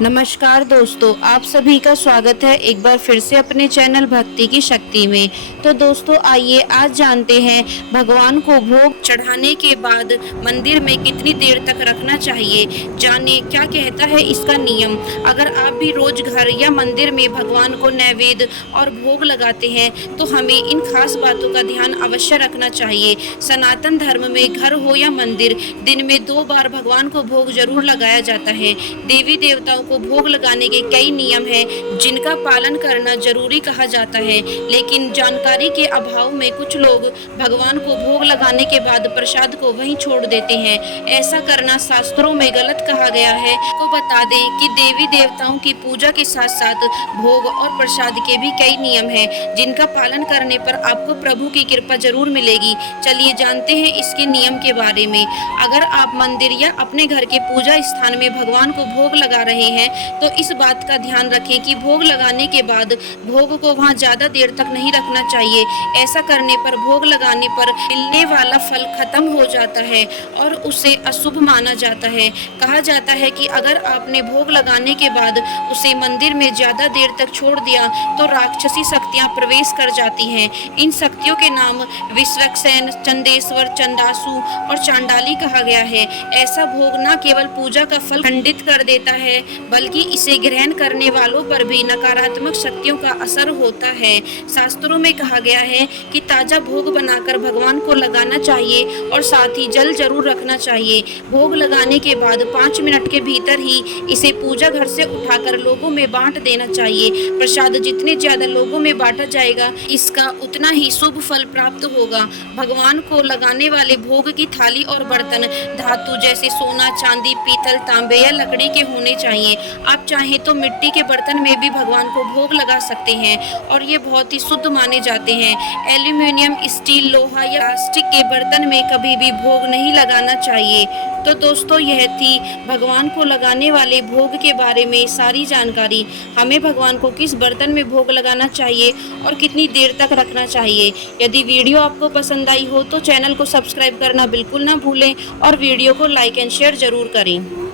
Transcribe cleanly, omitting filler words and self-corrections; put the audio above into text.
नमस्कार दोस्तों, आप सभी का स्वागत है एक बार फिर से अपने चैनल भक्ति की शक्ति में। तो दोस्तों आइए आज जानते हैं भगवान को भोग चढ़ाने के बाद मंदिर में कितनी देर तक रखना चाहिए। जाने क्या कहता है इसका नियम। अगर आप भी रोज घर या मंदिर में भगवान को नैवेद्य और भोग लगाते हैं तो हमें इन खास बातों का ध्यान अवश्य रखना चाहिए। सनातन धर्म में घर हो या मंदिर, दिन में 2 बार भगवान को भोग जरूर लगाया जाता है। देवी देवताओं को भोग लगाने के कई नियम हैं जिनका पालन करना जरूरी कहा जाता है, लेकिन जानकारी के अभाव में कुछ लोग भगवान को भोग लगाने के बाद प्रसाद को वहीं छोड़ देते हैं। ऐसा करना शास्त्रों में गलत कहा गया है। को बता दें कि देवी देवताओं की पूजा के साथ साथ भोग और प्रसाद के भी कई नियम हैं जिनका पालन करने पर आपको प्रभु की कृपा जरूर मिलेगी। चलिए जानते हैं इसके नियम के बारे में। अगर आप मंदिर या अपने घर के पूजा स्थान में भगवान को भोग लगा रहे हैं तो इस बात का ध्यान रखें कि भोग लगाने के बाद भोग को वहां ज्यादा देर तक नहीं रखना चाहिए। ऐसा करने पर भोग लगाने पर मिलने वाला फल खत्म हो जाता है और उसे अशुभ माना जाता है। कहा जाता है कि अगर आपने भोग लगाने के बाद उसे मंदिर में ज्यादा देर तक छोड़ दिया तो राक्षसी शक्तियां प्रवेश कर जाती हैं। इन शक्तियों के नाम विश्वक्सेन, चंदेश्वर, चंदासु और चांडाली कहा गया है। ऐसा भोग न केवल पूजा का फल खंडित कर देता है बल्कि इसे ग्रहण करने वालों पर भी नकारात्मक शक्तियों का असर होता है। शास्त्रों में कहा गया है कि ताजा भोग बनाकर भगवान को लगाना चाहिए और साथ ही जल जरूर रखना चाहिए। भोग लगाने के बाद 5 मिनट के भीतर ही इसे पूजा घर से उठाकर लोगों में बांट देना चाहिए। प्रसाद जितने ज्यादा लोगों में बांटा जाएगा इसका उतना ही शुभ फल प्राप्त होगा। भगवान को लगाने वाले भोग की थाली और बर्तन धातु जैसे सोना, चांदी, पीतल, तांबे या लकड़ी के होने चाहिए। आप चाहें तो मिट्टी के बर्तन में भी भगवान को भोग लगा सकते हैं और ये बहुत ही शुद्ध माने जाते हैं। एल्यूमिनियम, स्टील, लोहा या प्लास्टिक के बर्तन में कभी भी भोग नहीं लगाना चाहिए। तो दोस्तों यह थी भगवान को लगाने वाले भोग के बारे में सारी जानकारी। हमें भगवान को किस बर्तन में भोग लगाना चाहिए और कितनी देर तक रखना चाहिए। यदि वीडियो आपको पसंद आई हो तो चैनल को सब्सक्राइब करना बिल्कुल ना भूलें और वीडियो को लाइक एंड शेयर जरूर करें।